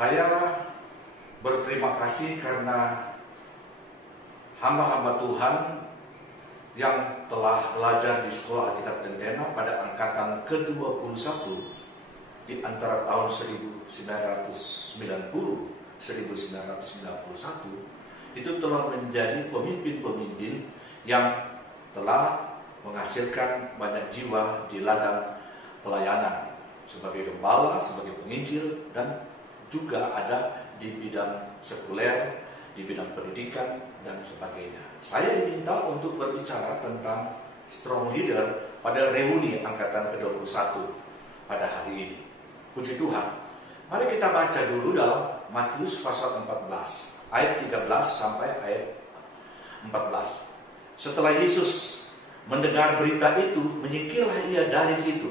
Saya berterima kasih karena hamba-hamba Tuhan yang telah belajar di Sekolah Alkitab Tentena pada angkatan ke-21 di antara tahun 1990-1991 itu telah menjadi pemimpin-pemimpin yang telah menghasilkan banyak jiwa di ladang pelayanan sebagai gembala, sebagai penginjil, dan juga ada di bidang sekuler, di bidang pendidikan, dan sebagainya. Saya diminta untuk berbicara tentang strong leader pada reuni angkatan ke-21 pada hari ini. Puji Tuhan. Mari kita baca dulu dalam Matius pasal 14, ayat 13 sampai ayat 14. Setelah Yesus mendengar berita itu, menyingkirlah ia dari situ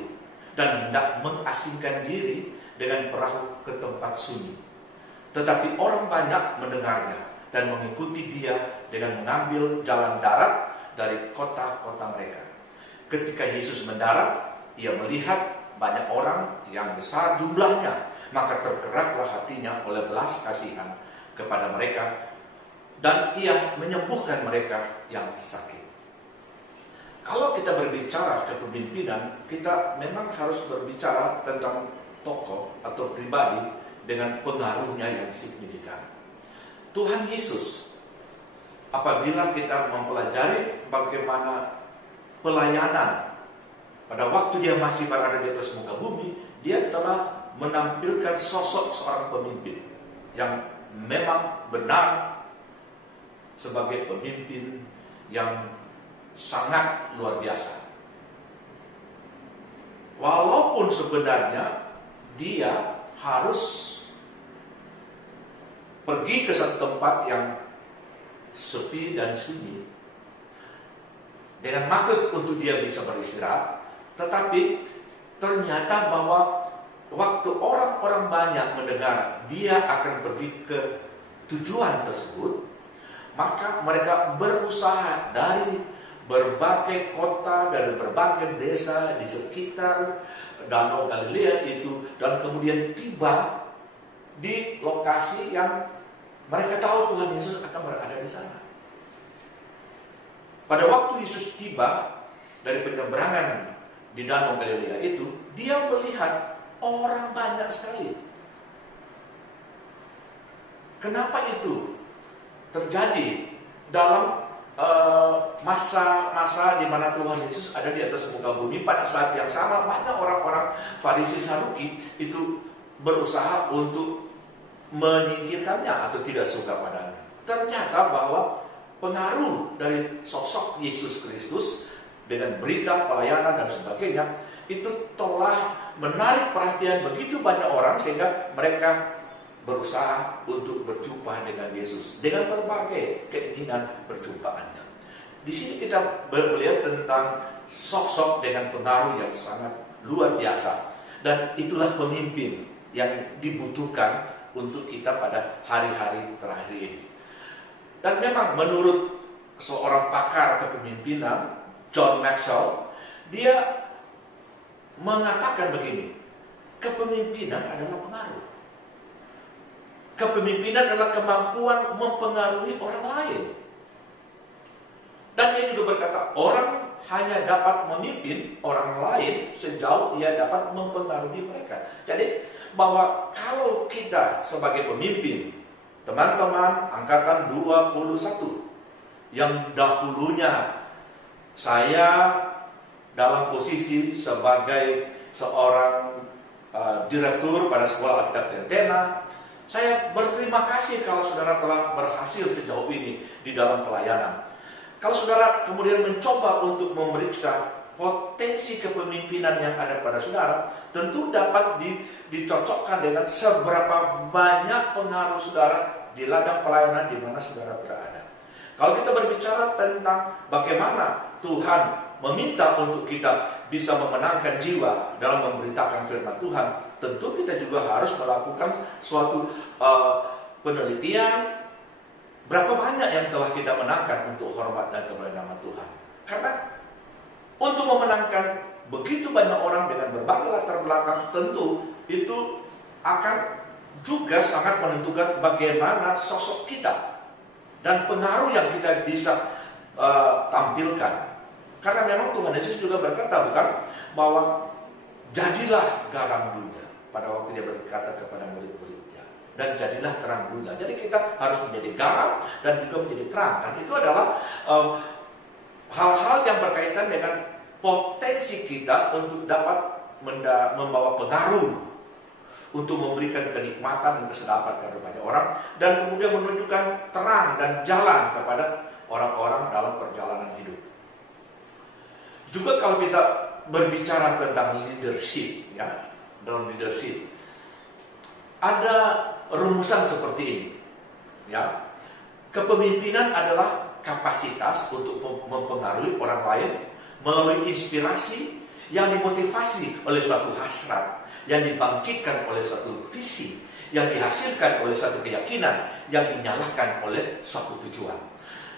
dan hendak mengasingkan diri dengan perahu ke tempat sunyi. Tetapi orang banyak mendengarnya dan mengikuti dia dengan mengambil jalan darat dari kota-kota mereka. Ketika Yesus mendarat, ia melihat banyak orang yang besar jumlahnya, maka tergeraklah hatinya oleh belas kasihan kepada mereka, dan ia menyembuhkan mereka yang sakit. Kalau kita berbicara kepemimpinan, kita memang harus berbicara tentang tokoh atau pribadi dengan pengaruhnya yang signifikan. Tuhan Yesus, apabila kita mempelajari bagaimana pelayanan pada waktu dia masih berada di atas muka bumi, dia telah menampilkan sosok seorang pemimpin yang memang benar sebagai pemimpin yang sangat luar biasa. Walaupun sebenarnya dia harus pergi ke satu tempat yang sepi dan sunyi dengan maksud untuk dia bisa beristirahat, tetapi ternyata bahwa waktu orang-orang banyak mendengar dia akan pergi ke tujuan tersebut, maka mereka berusaha dari berbagai kota, dari berbagai desa di sekitar Danau Galilea itu, dan kemudian tiba di lokasi yang mereka tahu Tuhan Yesus akan berada di sana. Pada waktu Yesus tiba dari penyeberangan di Danau Galilea itu, dia melihat orang banyak sekali. Kenapa itu terjadi dalam masa-masa di mana Tuhan Yesus ada di atas muka bumi? Pada saat yang sama banyak orang-orang Farisi Saduki itu berusaha untuk menyingkirkannya atau tidak suka padanya. Ternyata bahwa pengaruh dari sosok Yesus Kristus dengan berita pelayanan dan sebagainya itu telah menarik perhatian begitu banyak orang sehingga mereka berusaha untuk berjumpa dengan Yesus dengan berbagai keinginan perjumpaannya. Di sini kita melihat tentang sosok dengan pengaruh yang sangat luar biasa, dan itulah pemimpin yang dibutuhkan untuk kita pada hari-hari terakhir ini. Dan memang menurut seorang pakar kepemimpinan, John Maxwell, dia mengatakan begini: kepemimpinan adalah pengaruh. Kepemimpinan adalah kemampuan mempengaruhi orang lain. Dan dia juga berkata, orang hanya dapat memimpin orang lain sejauh ia dapat mempengaruhi mereka. Jadi bahwa kalau kita sebagai pemimpin, teman-teman angkatan 21 yang dahulunya saya dalam posisi sebagai seorang direktur pada Sekolah Alkitab Tentena, saya berterima kasih kalau saudara telah berhasil sejauh ini di dalam pelayanan. Kalau saudara kemudian mencoba untuk memeriksa potensi kepemimpinan yang ada pada saudara, tentu dapat dicocokkan dengan seberapa banyak pengaruh saudara di ladang pelayanan di mana saudara berada. Kalau kita berbicara tentang bagaimana Tuhan meminta untuk kita bisa memenangkan jiwa dalam memberitakan firman Tuhan, tentu kita juga harus melakukan suatu penelitian. Berapa banyak yang telah kita menangkan untuk hormat dan kemuliaan nama Tuhan? Karena untuk memenangkan begitu banyak orang dengan berbagai latar belakang, tentu itu akan juga sangat menentukan bagaimana sosok kita dan pengaruh yang kita bisa tampilkan. Karena memang Tuhan Yesus juga berkata, bukan, bahwa jadilah garam dunia pada waktu dia berkata kepada murid-muridnya, dan jadilah terang dunia. Jadi kita harus menjadi garam dan juga menjadi terang. Dan itu adalah hal-hal yang berkaitan dengan potensi kita untuk dapat membawa pengaruh, untuk memberikan kenikmatan dan kesedapan kepada banyak orang, dan kemudian menunjukkan terang dan jalan kepada orang-orang dalam perjalanan hidup. Juga kalau kita berbicara tentang leadership, ya, dalam leadership ada rumusan seperti ini, ya. Kepemimpinan adalah kapasitas untuk mempengaruhi orang lain melalui inspirasi yang dimotivasi oleh suatu hasrat, yang dibangkitkan oleh suatu visi, yang dihasilkan oleh suatu keyakinan, yang dinyalakan oleh suatu tujuan.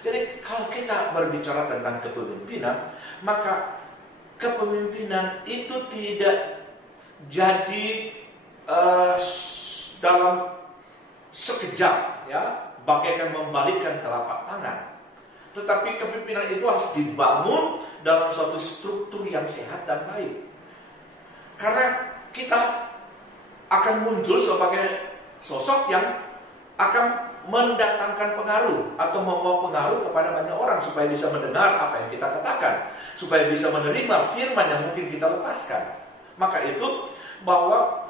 Jadi kalau kita berbicara tentang kepemimpinan, maka kepemimpinan itu tidak jadi dalam sekejap, ya, bagaikan membalikkan telapak tangan. Tetapi kepemimpinan itu harus dibangun dalam suatu struktur yang sehat dan baik. Karena kita akan muncul sebagai sosok yang akan mendatangkan pengaruh atau membawa pengaruh kepada banyak orang supaya bisa mendengar apa yang kita katakan, supaya bisa menerima firman yang mungkin kita lepaskan. Maka itu bahwa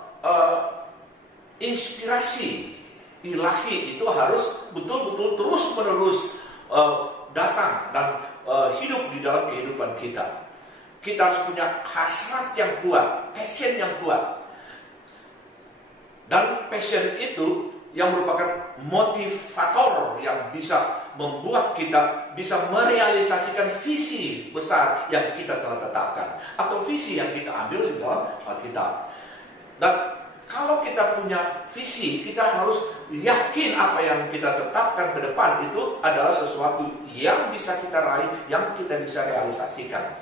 inspirasi ilahi itu harus betul-betul terus-menerus datang dan hidup di dalam kehidupan kita. Kita harus punya hasrat yang kuat, passion yang kuat. Dan passion itu yang merupakan motivator yang bisa membuat kita bisa merealisasikan visi besar yang kita telah tetapkan, atau visi yang kita ambil di dalam Alkitab. Dan kalau kita punya visi, kita harus yakin apa yang kita tetapkan ke depan itu adalah sesuatu yang bisa kita raih, yang kita bisa realisasikan.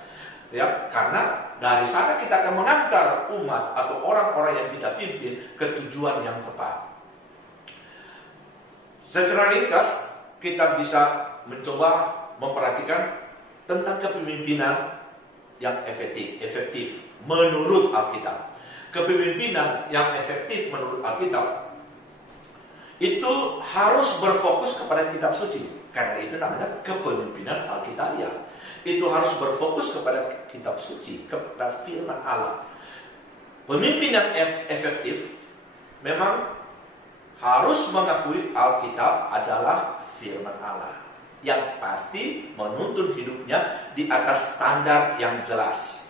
Ya, karena dari sana kita akan mengantar umat atau orang-orang yang kita pimpin ke tujuan yang tepat. Secara ringkas, kita bisa mencoba memperhatikan tentang kepemimpinan yang efektif menurut Alkitab. Kepemimpinan yang efektif menurut Alkitab itu harus berfokus kepada kitab suci. Karena itu namanya kepemimpinan Alkitabiah. Itu harus berfokus kepada kitab suci, kepada firman Allah. Pemimpin yang efektif memang harus mengakui Alkitab adalah firman Allah, yang pasti menuntun hidupnya di atas standar yang jelas.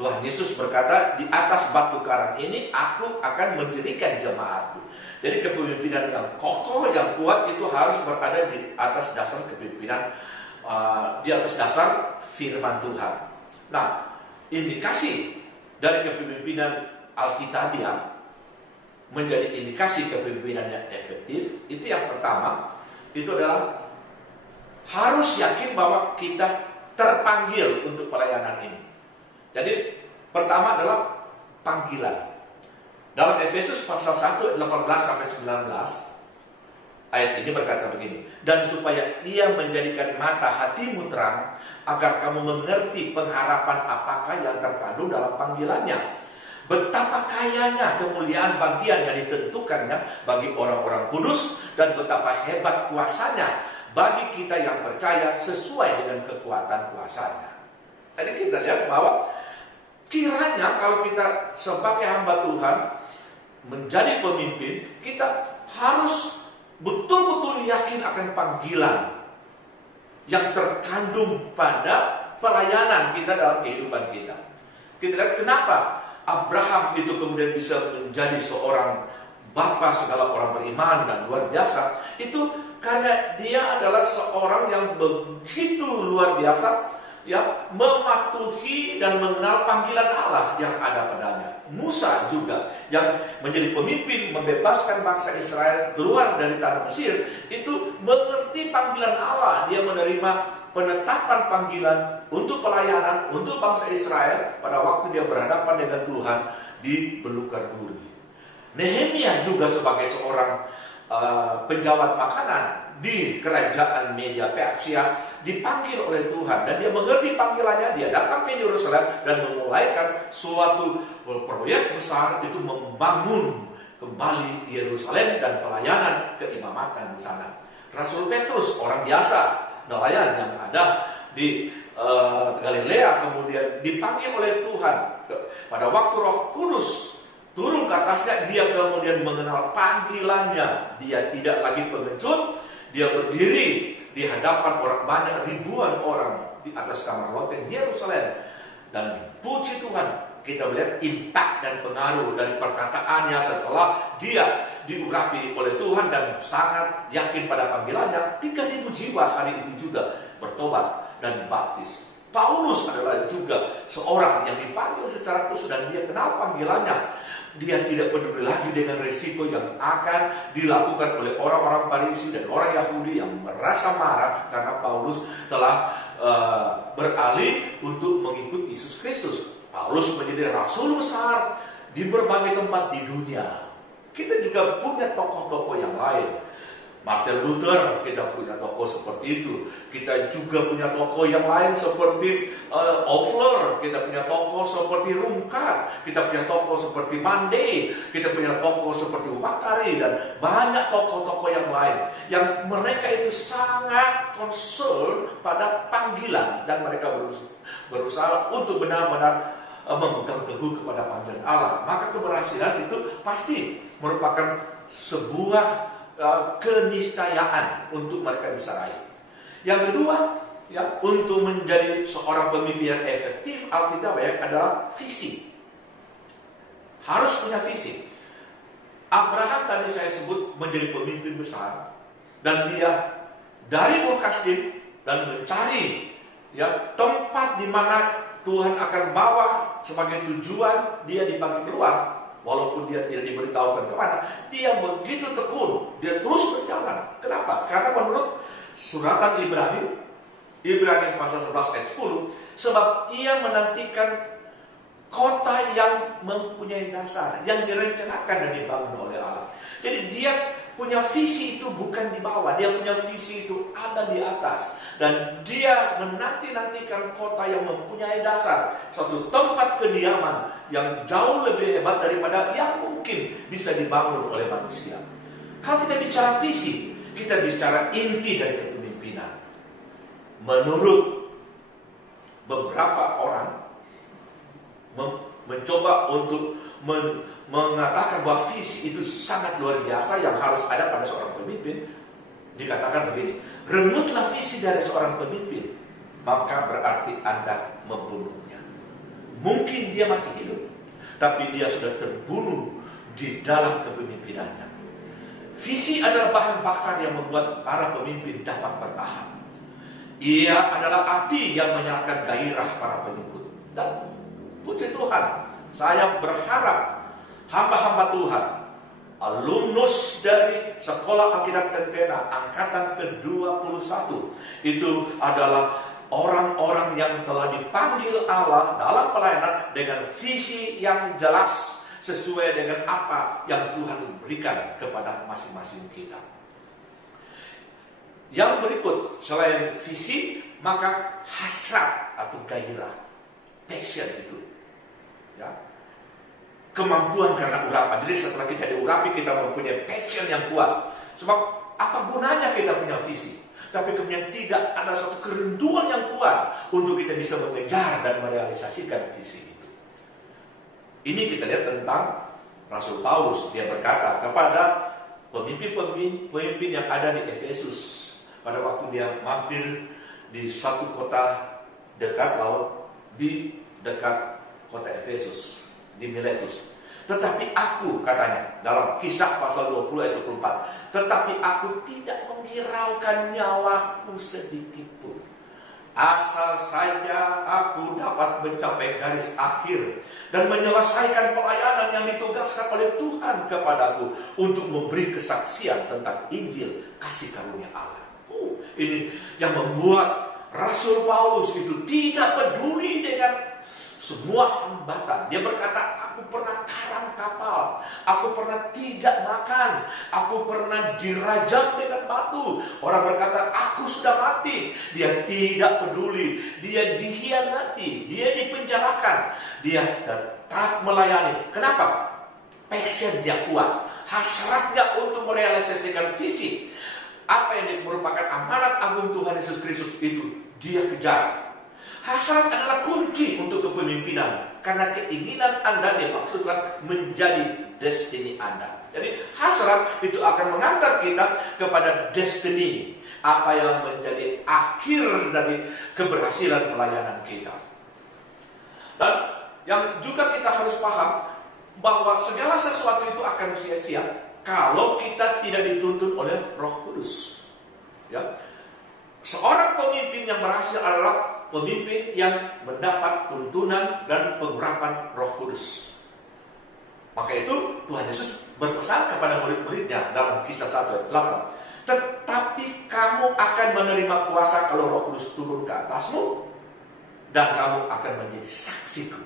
Tuhan Yesus berkata, di atas batu karang ini aku akan mendirikan jemaatku. Jadi kepemimpinan yang kokoh, yang kuat itu harus berada di atas dasar kepemimpinan, di atas dasar firman Tuhan. Nah, indikasi dari kepemimpinan Alkitabiah menjadi indikasi kepemimpinan yang efektif, itu yang pertama, itu adalah harus yakin bahwa kita terpanggil untuk pelayanan ini. Jadi pertama adalah panggilan. Dalam Efesus pasal 1 18 sampai 19, ayat ini berkata begini, dan supaya ia menjadikan mata hatimu terang, agar kamu mengerti pengharapan apakah yang terkandung dalam panggilannya, betapa kayanya kemuliaan bagian yang ditentukannya bagi orang-orang kudus, dan betapa hebat kuasanya bagi kita yang percaya sesuai dengan kekuatan kuasanya. Tadi kita lihat bahwa kiranya kalau kita sebagai hamba Tuhan menjadi pemimpin, kita harus betul-betul yakin akan panggilan yang terkandung pada pelayanan kita dalam kehidupan kita. Kita lihat kenapa Abraham itu kemudian bisa menjadi seorang bapa segala orang beriman dan luar biasa. Itu karena dia adalah seorang yang begitu luar biasa, ya, mematuhi dan mengenal panggilan Allah yang ada padanya. Musa juga yang menjadi pemimpin membebaskan bangsa Israel keluar dari tanah Mesir, itu mengerti panggilan Allah. Dia menerima penetapan panggilan untuk pelayanan untuk bangsa Israel pada waktu dia berhadapan dengan Tuhan di belukar duri. Nehemia juga sebagai seorang penjawat makanan di kerajaan Media Persia dipanggil oleh Tuhan, dan dia mengerti panggilannya. Dia datang ke Yerusalem dan memulaikan suatu proyek besar, itu membangun kembali Yerusalem dan pelayanan keimamatan di sana. Rasul Petrus, orang biasa, nelayan yang ada di Galilea, kemudian dipanggil oleh Tuhan. Pada waktu Roh Kudus turun ke atasnya, dia kemudian mengenal panggilannya. Dia tidak lagi pengecut. Dia berdiri di hadapan orang banyak, ribuan orang di atas kamar loteng Yerusalem. Dan puji Tuhan, kita melihat impact dan pengaruh dari perkataannya setelah dia diurapi oleh Tuhan dan sangat yakin pada panggilannya. 3.000 jiwa hari itu juga bertobat dan baptis. Paulus adalah juga seorang yang dipanggil secara khusus dan dia kenal panggilannya. Dia tidak peduli lagi dengan risiko yang akan dilakukan oleh orang-orang Farisi dan orang Yahudi yang merasa marah karena Paulus telah beralih untuk mengikuti Yesus Kristus. Paulus menjadi rasul besar di berbagai tempat di dunia. Kita juga punya tokoh-tokoh yang lain. Martin Luther, kita punya tokoh seperti itu. Kita juga punya tokoh yang lain seperti Ofler. Kita punya tokoh seperti Rungkat. Kita punya tokoh seperti Mande. Kita punya tokoh seperti Umakari. Dan banyak tokoh-tokoh yang lain. Yang mereka itu sangat concern pada panggilan. Dan mereka berusaha untuk benar-benar memegang teguh kepada panggilan Allah. Maka keberhasilan itu pasti merupakan sebuah keniscayaan untuk mereka bisa raih. Yang kedua, ya, untuk menjadi seorang pemimpin yang efektif, Alkitab adalah visi. Harus punya visi. Abraham tadi saya sebut menjadi pemimpin besar, dan dia dari Ur Kasdim dan mencari tempat di mana Tuhan akan bawa sebagai tujuan, dia dipanggil keluar. Walaupun dia tidak diberitahukan kemana, dia begitu tekun, dia terus berjalan. Kenapa? Karena menurut suratan Ibrani pasal 11 ayat 10, sebab ia menantikan kota yang mempunyai dasar, yang direncanakan dan dibangun oleh Allah. Jadi dia punya visi itu bukan di bawah, dia punya visi itu ada di atas. Dan dia menanti-nantikan kota yang mempunyai dasar, suatu tempat kediaman yang jauh lebih hebat daripada yang mungkin bisa dibangun oleh manusia. Kalau kita bicara visi, kita bicara inti dari kepemimpinan. Menurut beberapa orang mencoba untuk mengatakan bahwa visi itu sangat luar biasa yang harus ada pada seorang pemimpin, dikatakan begini: rengutlah visi dari seorang pemimpin, maka berarti Anda membunuhnya. Mungkin dia masih hidup, tapi dia sudah terbunuh di dalam kepemimpinannya. Visi adalah bahan bakar yang membuat para pemimpin dapat bertahan. Ia adalah api yang menyalakan gairah para pengikut. Dan puji Tuhan, saya berharap hamba-hamba Tuhan, alumnus dari Sekolah Alkitab Tentera angkatan ke-21 itu adalah orang-orang yang telah dipanggil Allah dalam pelayanan dengan visi yang jelas sesuai dengan apa yang Tuhan berikan kepada masing-masing kita. Yang berikut, selain visi, maka hasrat atau gairah, passion itu, ya, kemampuan karena urapan. Jadi setelah kita diurapi, kita mempunyai passion yang kuat. Sebab apa gunanya kita punya visi, tapi kemudian tidak ada suatu kerinduan yang kuat untuk kita bisa mengejar dan merealisasikan visi itu. Ini kita lihat tentang Rasul Paulus. Dia berkata kepada pemimpin yang ada di Efesus pada waktu dia mampir di satu kota dekat laut, di dekat kota Efesus, di Miletus. Tetapi aku, katanya dalam Kisah pasal 20 ayat 24, tetapi aku tidak menghiraukan nyawaku sedikit pun, asal saja aku dapat mencapai garis akhir dan menyelesaikan pelayanan yang ditugaskan oleh Tuhan kepadaku untuk memberi kesaksian tentang Injil kasih karunia Allah. Ini yang membuat Rasul Paulus itu tidak peduli dengan semua hambatan. Dia berkata, aku pernah karam kapal, aku pernah tidak makan, aku pernah dirajam dengan batu. Orang berkata, aku sudah mati. Dia tidak peduli, dia dikhianati, dia dipenjarakan, dia tetap melayani. Kenapa? Passion dia kuat, hasratnya untuk merealisasikan visi. Apa yang merupakan amanat agung Tuhan Yesus Kristus itu dia kejar. Hasrat adalah kunci untuk kepemimpinan, karena keinginan Anda dimaksudkan menjadi destiny Anda. Jadi hasrat itu akan mengantar kita kepada destiny, apa yang menjadi akhir dari keberhasilan pelayanan kita. Dan yang juga kita harus paham bahwa segala sesuatu itu akan sia-sia kalau kita tidak dituntun oleh Roh Kudus. Ya. Seorang pemimpin yang berhasil adalah pemimpin yang mendapat tuntunan dan pengurapan Roh Kudus. Maka itu Tuhan Yesus berpesan kepada murid-muridnya dalam Kisah 1 ayat 8. Tetapi kamu akan menerima kuasa kalau Roh Kudus turun ke atasmu, dan kamu akan menjadi saksiku.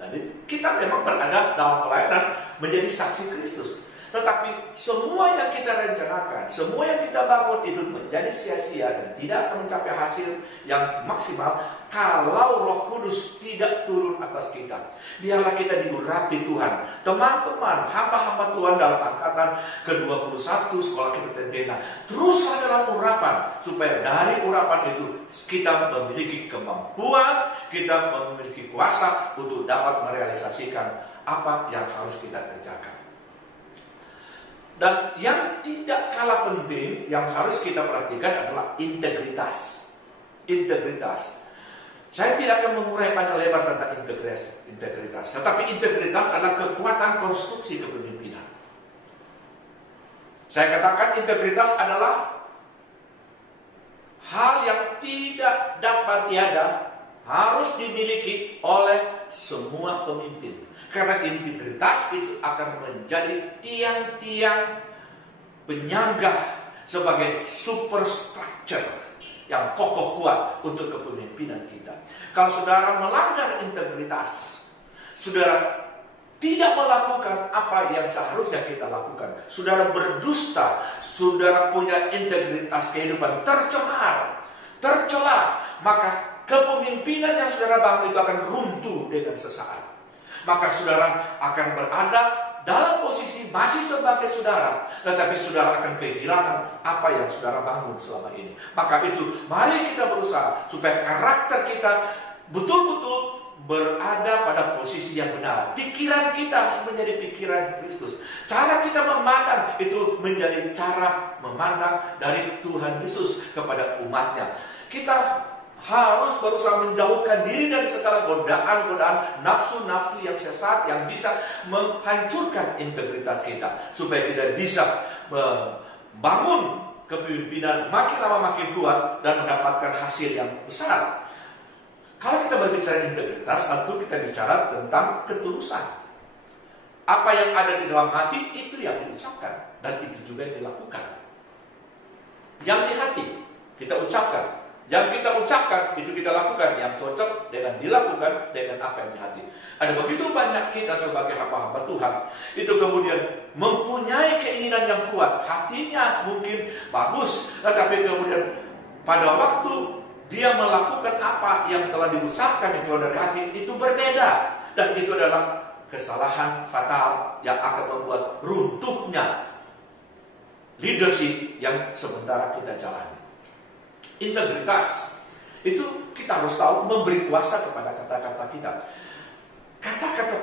Jadi kita memang berada dalam pelayanan menjadi saksi Kristus. Tetapi semua yang kita rencanakan, semua yang kita bangun itu menjadi sia-sia dan tidak akan mencapai hasil yang maksimal kalau Roh Kudus tidak turun atas kita. Biarlah kita diurapi Tuhan. Teman-teman, hamba-hamba Tuhan dalam angkatan ke-21 sekolah kita Tentena, teruslah dalam urapan, supaya dari urapan itu kita memiliki kemampuan, kita memiliki kuasa untuk dapat merealisasikan apa yang harus kita kerjakan. Dan yang tidak kalah penting yang harus kita perhatikan adalah integritas. Integritas. Saya tidak akan mengurai panjang lebar tentang integritas. Tetapi integritas adalah kekuatan konstruksi kepemimpinan. Saya katakan integritas adalah hal yang tidak dapat tiada, harus dimiliki oleh semua pemimpin. Karena integritas itu akan menjadi tiang-tiang penyangga sebagai superstructure yang kokoh kuat untuk kepemimpinan kita. Kalau saudara melanggar integritas, saudara tidak melakukan apa yang seharusnya kita lakukan, saudara berdusta, saudara punya integritas kehidupan tercemar, tercela, maka kepemimpinan yang saudara bangun itu akan runtuh dengan sesaat. Maka saudara akan berada dalam posisi masih sebagai saudara, tetapi saudara akan kehilangan apa yang saudara bangun selama ini. Maka itu, mari kita berusaha supaya karakter kita betul-betul berada pada posisi yang benar. Pikiran kita harus menjadi pikiran Kristus. Cara kita memandang itu menjadi cara memandang dari Tuhan Yesus kepada umatnya. Kita harus berusaha menjauhkan diri dari segala godaan-godaan nafsu-nafsu yang sesat yang bisa menghancurkan integritas kita, supaya kita bisa membangun kepemimpinan makin lama makin kuat dan mendapatkan hasil yang besar. Kalau kita berbicara integritas, tentu kita bicara tentang ketulusan. Apa yang ada di dalam hati itu yang diucapkan, dan itu juga yang dilakukan. Yang di hati kita ucapkan, yang kita ucapkan itu kita lakukan, yang cocok dengan dilakukan dengan apa yang di hati. Ada begitu banyak kita sebagai hamba-hamba Tuhan itu kemudian mempunyai keinginan yang kuat, hatinya mungkin bagus, tetapi kemudian pada waktu dia melakukan apa yang telah diucapkan yang keluar dari hati itu berbeda, dan itu adalah kesalahan fatal yang akan membuat runtuhnya leadership yang sementara kita jalani. Integritas itu kita harus tahu memberi kuasa kepada kata-kata kita. Kata-kata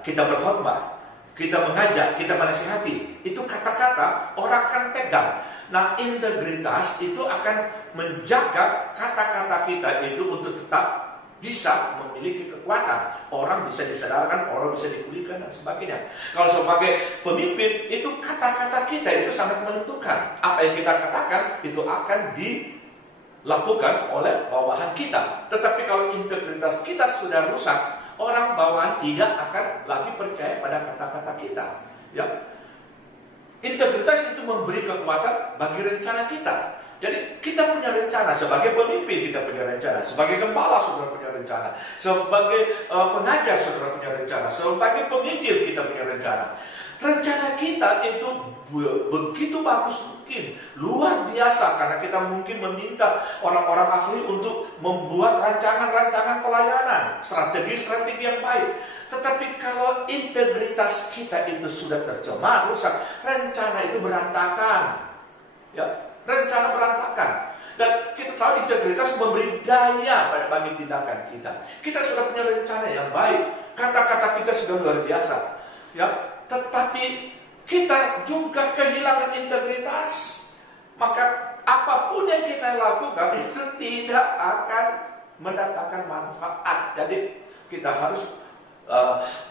kita berkhotbah, kita mengajak, kita menasihati, itu kata-kata orang akan pegang. Nah, integritas itu akan menjaga kata-kata kita itu untuk tetap bisa memiliki kekuatan. Orang bisa disadarkan, orang bisa dipulihkan dan sebagainya. Kalau sebagai pemimpin itu kata-kata kita itu sangat menentukan. Apa yang kita katakan itu akan dilakukan oleh bawahan kita. Tetapi kalau integritas kita sudah rusak, orang bawahan tidak akan lagi percaya pada kata-kata kita. Ya, integritas itu memberi kekuatan bagi rencana kita. Jadi kita punya rencana, sebagai pemimpin kita punya rencana, sebagai gembala saudara punya rencana, sebagai pengajar saudara punya rencana, sebagai penginjil kita punya rencana. Rencana kita itu begitu bagus mungkin, luar biasa, karena kita mungkin meminta orang-orang ahli untuk membuat rancangan-rancangan pelayanan, strategi-strategi yang baik. Tetapi kalau integritas kita itu sudah tercemar, rusak, rencana itu berantakan. Ya, rencana berantakan. Dan kita tahu integritas memberi daya bagi tindakan kita. Kita sudah punya rencana yang baik, kata-kata kita sudah luar biasa. Ya, tetapi kita juga kehilangan integritas. Maka apapun yang kita lakukan itu tidak akan mendatangkan manfaat. Jadi kita harus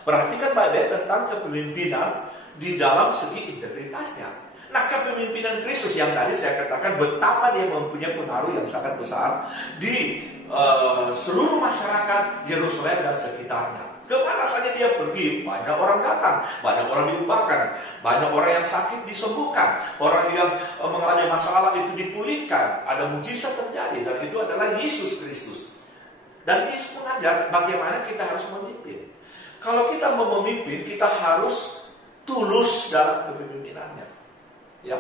perhatikan baik-baik tentang kepemimpinan di dalam segi integritasnya. Nah, kepemimpinan Kristus yang tadi saya katakan betapa dia mempunyai pengaruh yang sangat besar di seluruh masyarakat Yerusalem dan sekitarnya. Kemana saja dia pergi, banyak orang datang, banyak orang diubahkan, banyak orang yang sakit disembuhkan, orang yang mengalami masalah itu dipulihkan, ada mujizat terjadi, dan itu adalah Yesus Kristus. Dan Yesus mengajar bagaimana kita harus memimpin. Kalau kita mau memimpin, kita harus tulus dalam kepemimpinannya. Ya,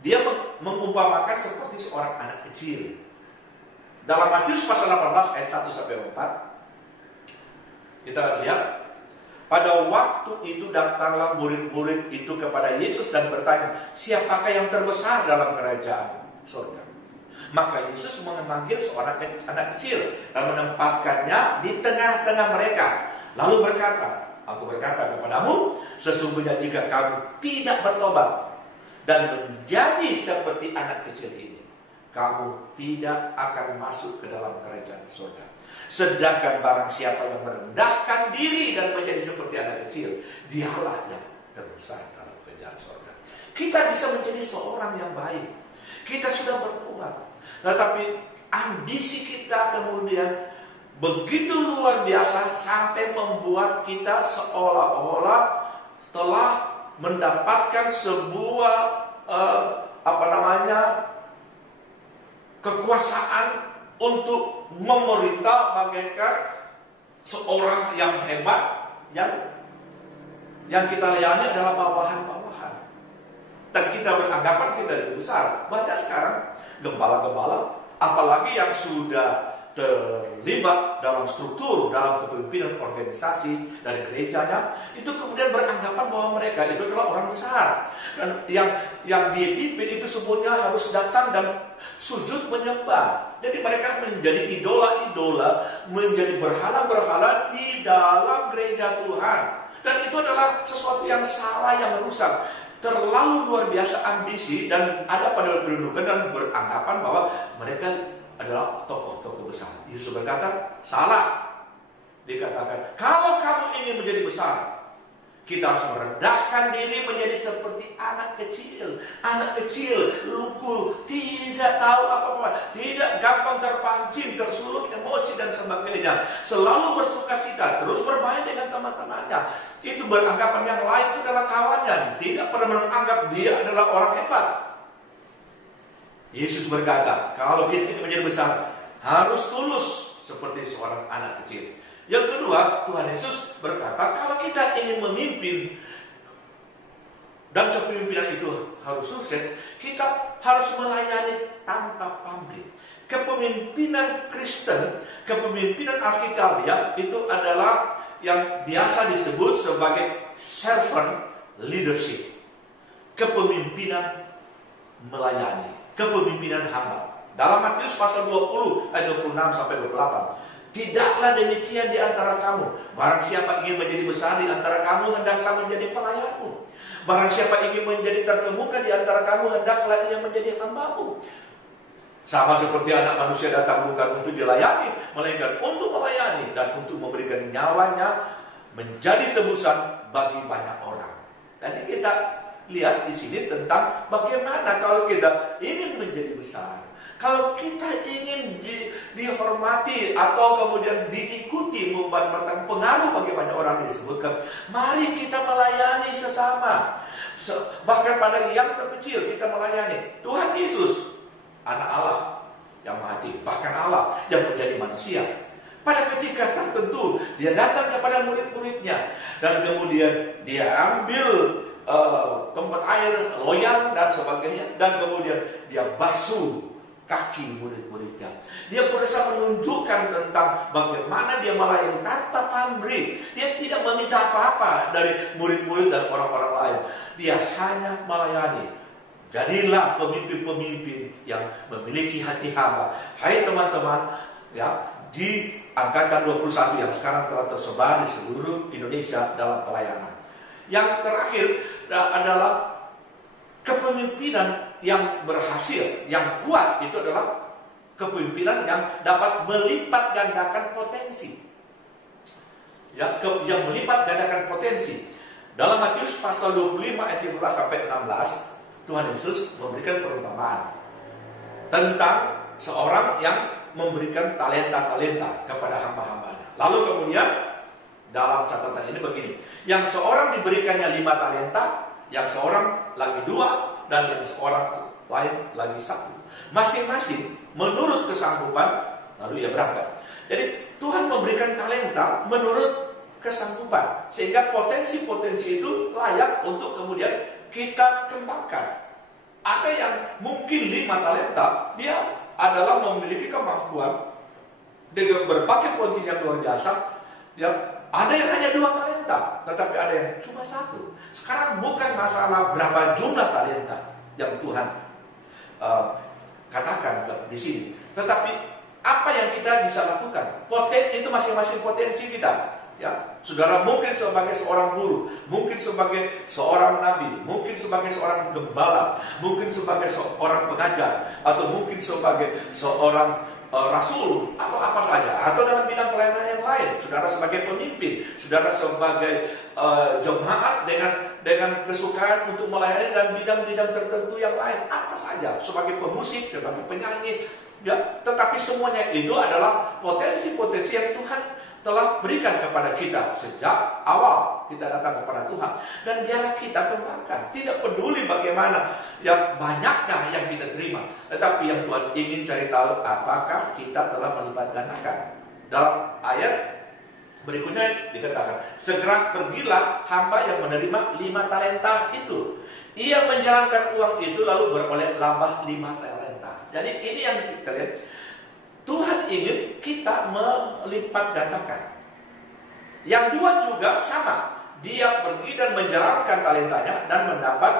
dia mengumpamakan seperti seorang anak kecil. Dalam Matius pasal 18 ayat 1-4, kita lihat, pada waktu itu datanglah murid-murid itu kepada Yesus dan bertanya, siapakah yang terbesar dalam kerajaan surga? Maka Yesus memanggil seorang anak kecil dan menempatkannya di tengah-tengah mereka. Lalu berkata, aku berkata kepadamu, sesungguhnya jika kamu tidak bertobat dan menjadi seperti anak kecil ini, kamu tidak akan masuk ke dalam kerajaan surga. Sedangkan barang siapa yang merendahkan diri dan menjadi seperti anak kecil, dialah yang terbesar dalam kerajaan surga. Kita bisa menjadi seorang yang baik. Kita sudah bertobat, tetapi ambisi kita kemudian begitu luar biasa sampai membuat kita seolah-olah telah mendapatkan sebuah kekuasaan untuk memerintah bagaikan seorang yang hebat, yang kita layani adalah bawahan-bawahan, dan kita beranggapan kita lebih besar. Banyak sekarang gembala-gembala, apalagi yang sudah terlibat dalam struktur, dalam kepemimpinan organisasi dari gerejanya, itu kemudian beranggapan bahwa mereka itu adalah orang besar, dan yang dipimpin itu semuanya harus datang dan sujud menyembah. Jadi mereka menjadi idola-idola, menjadi berhala-berhala di dalam gereja Tuhan, dan itu adalah sesuatu yang salah, yang rusak. Terlalu luar biasa ambisi dan ada pada kedudukan dan beranggapan bahwa mereka adalah tokoh-tokoh besar. Yesus berkata, salah. Dikatakan, kalau kamu ingin menjadi besar, kita harus merendahkan diri menjadi seperti anak kecil. Anak kecil, lugu, tidak tahu apa-apa, tidak gampang terpancing, tersulut emosi dan sebagainya. Selalu bersuka cita, terus bermain dengan teman-temannya. Itu beranggapan yang lain itu adalah kawannya, tidak pernah menganggap dia adalah orang hebat. Yesus berkata, kalau kita ingin menjadi besar, harus tulus seperti seorang anak kecil. Yang kedua, Tuhan Yesus berkata, kalau kita ingin memimpin dan kepemimpinan itu harus sukses, kita harus melayani tanpa pamrih. Kepemimpinan Kristen, kepemimpinan Alkitabiah itu adalah yang biasa disebut sebagai servant leadership. Kepemimpinan melayani, kepemimpinan hamba. Dalam Matius pasal 20 ayat 26-28, tidaklah demikian di antara kamu. Barang siapa ingin menjadi besar di antara kamu, hendaklah menjadi pelayanmu. Barang siapa ingin menjadi terkemuka di antara kamu, hendaklah ia menjadi hambamu. Sama seperti anak manusia datang bukan untuk dilayani, melainkan untuk melayani dan untuk memberikan nyawanya menjadi tebusan bagi banyak orang. Jadi kita lihat di sini tentang bagaimana kalau kita ingin menjadi besar, kalau kita ingin dihormati atau kemudian diikuti, membuat pengaruh bagi banyak orang disebutkan, mari kita melayani sesama. Bahkan pada yang terkecil kita melayani. Tuhan Yesus anak Allah yang Maha Tinggi, bahkan Allah yang menjadi manusia. Pada ketika tertentu dia datang kepada murid-muridnya dan kemudian dia ambil tempat air loyang dan sebagainya, dan kemudian dia basuh kaki murid-muridnya. Dia berusaha menunjukkan tentang bagaimana dia melayani tanpa pamrih. Dia tidak meminta apa-apa dari murid-murid dan orang-orang lain. Dia hanya melayani. Jadilah pemimpin-pemimpin yang memiliki hati hamba. Hai teman-teman, ya, di angkatan 21 yang sekarang telah tersebar di seluruh Indonesia dalam pelayanan. Yang terakhir adalah kepemimpinan yang berhasil, yang kuat, itu adalah kepemimpinan yang dapat melipat gandakan potensi. Ya, yang melipat gandakan potensi. Dalam Matius pasal 25 ayat 15 sampai 16, Tuhan Yesus memberikan perumpamaan tentang seorang yang memberikan talenta-talenta kepada hamba-hambanya. Lalu kemudian dalam catatan ini begini, yang seorang diberikannya 5 talenta, yang seorang lagi 2, dan yang seorang lain lagi 1. Masing-masing menurut kesanggupan, lalu ia berangkat. Jadi Tuhan memberikan talenta menurut kesanggupan, sehingga potensi-potensi itu layak untuk kemudian kita kembangkan. Ada yang mungkin 5 talenta, dia adalah memiliki kemampuan dengan berbagai potensi yang luar biasa. Ya, ada yang hanya 2 talenta, tetapi ada yang cuma 1. Sekarang bukan masalah berapa jumlah talenta yang Tuhan katakan di sini, tetapi apa yang kita bisa lakukan. Potensi itu masing-masing potensi kita. Ya, saudara mungkin sebagai seorang guru, mungkin sebagai seorang nabi, mungkin sebagai seorang gembala, mungkin sebagai seorang pengajar, atau mungkin sebagai seorang rasul, atau apa saja, atau dalam bidang pelayanan yang lain. Saudara sebagai pemimpin, saudara sebagai jemaat dengan kesukaan untuk melayani dan bidang-bidang tertentu yang lain, apa saja, sebagai pemusik, sebagai penyanyi, ya. Tetapi semuanya itu adalah potensi-potensi yang Tuhan telah berikan kepada kita sejak awal kita datang kepada Tuhan, dan biarlah kita kembangkan. Tidak peduli bagaimana yang banyaknya yang kita terima, tetapi yang Tuhan ingin cari tahu apakah kita telah melipat gandakan. Dalam ayat berikutnya dikatakan, segera pergilah hamba yang menerima 5 talenta itu. Ia menjalankan uang itu lalu beroleh lambah 5 talenta. Jadi ini yang kita lihat, Tuhan ingin kita melipat gandakan. Yang 2 juga sama. Dia pergi dan menjalankan talentanya dan mendapat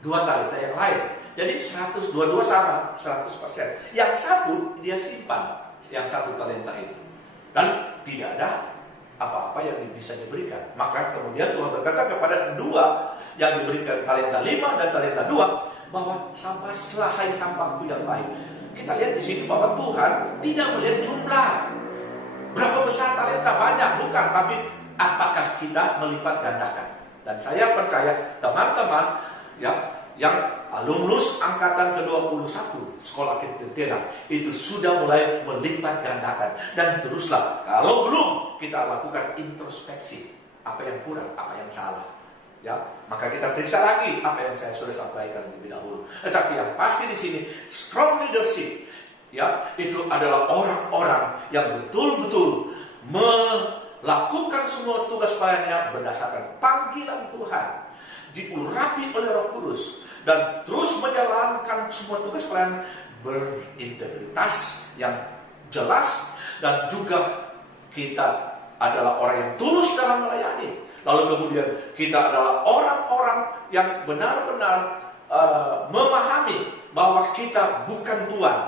2 talenta yang lain. Jadi 100, dua-dua sama, 100%. Yang 1 dia simpan, yang 1 talenta itu. Dan tidak ada apa-apa yang bisa diberikan. Maka kemudian Tuhan berkata kepada 2 yang diberikan talenta 5 dan talenta 2, bahwa sampailah hai hambaku yang baik. Kita lihat di sini bahwa Tuhan tidak melihat jumlah, berapa besar talenta, banyak, bukan, tapi apakah kita melipat gandakan. Dan saya percaya teman-teman yang lulus angkatan ke-21 sekolah Kristen itu sudah mulai melipat gandakan. Dan teruslah, kalau belum, kita lakukan introspeksi, apa yang kurang, apa yang salah. Ya, maka kita periksa lagi apa yang saya sudah sampaikan lebih dahulu. Tetapi yang pasti di sini, strong leadership, ya, itu adalah orang-orang yang betul-betul melakukan semua tugas pelayanannya berdasarkan panggilan Tuhan, diurapi oleh Roh Kudus, dan terus menjalankan semua tugas pelayanan berintegritas yang jelas, dan juga kita adalah orang yang tulus dalam melayani. Lalu kemudian kita adalah orang-orang yang benar-benar memahami bahwa kita bukan Tuhan,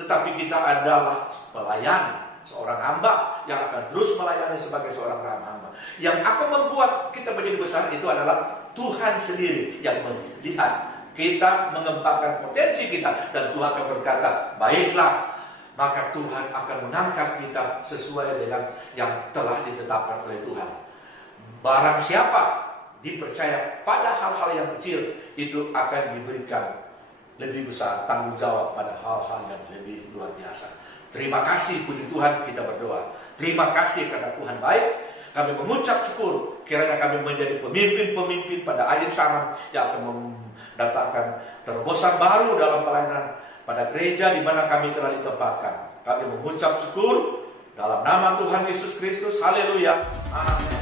tetapi kita adalah pelayan, seorang hamba yang akan terus melayani sebagai seorang hamba. Yang akan membuat kita menjadi besar itu adalah Tuhan sendiri yang melihat kita mengembangkan potensi kita, dan Tuhan akan berkata, baiklah, maka Tuhan akan mengangkat kita sesuai dengan yang telah ditetapkan oleh Tuhan. Barang siapa dipercaya pada hal-hal yang kecil, itu akan diberikan lebih besar tanggung jawab pada hal-hal yang lebih luar biasa. Terima kasih, puji Tuhan, kita berdoa. Terima kasih karena Tuhan baik. Kami mengucap syukur, kiranya kami menjadi pemimpin-pemimpin pada akhir zaman yang akan mendatangkan terobosan baru dalam pelayanan pada gereja di mana kami telah ditempatkan. Kami mengucap syukur dalam nama Tuhan Yesus Kristus. Haleluya. Amin.